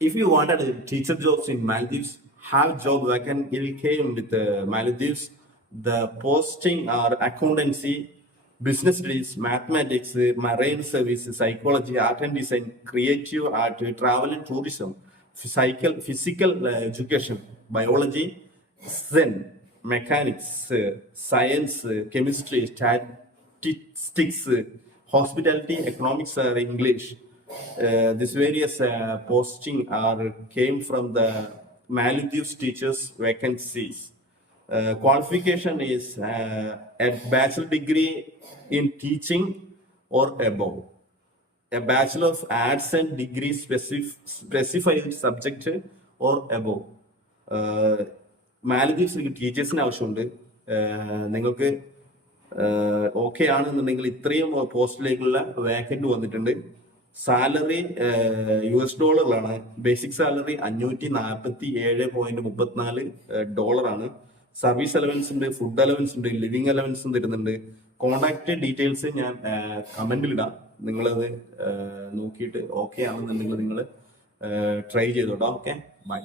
if you wanted teacher jobs in Maldives, have job vacant, it came with Maldives. The posting are accountancy, business studies, mathematics, marine services, psychology, art and design, creative art, travel and tourism, physical education, biology, Zen, mechanics, science, chemistry, statistics, hospitality, economics, English. These various posting are came from the Maldives teachers vacancies. Qualification is a bachelor degree in teaching or above. A Bachelor of Arts and degree specified subject or above. മാലദ്വീപ്സിൽ ടീച്ചേഴ്സിന് ആവശ്യമുണ്ട്. നിങ്ങൾക്ക് ഓക്കെ ആണെന്നുണ്ടെങ്കിൽ ഇത്രയും പോസ്റ്റിലേക്കുള്ള വേക്കൻറ്റ് വന്നിട്ടുണ്ട്. Salary $US. Basic salary $547.34 service allowance ഉണ്ട്, food allowance ഉണ്ട്, ലിവിങ് അലവൻസും തരുന്നുണ്ട്. കോണ്ടാക്ട് ഡീറ്റെയിൽസ് ഞാൻ കമന്റിൽ ഇടാം. നിങ്ങളത് നോക്കിയിട്ട് ഓക്കെ ആണെന്നുണ്ടെങ്കിൽ നിങ്ങൾ ട്രൈ ചെയ്തോട്ടോ. Okay, by.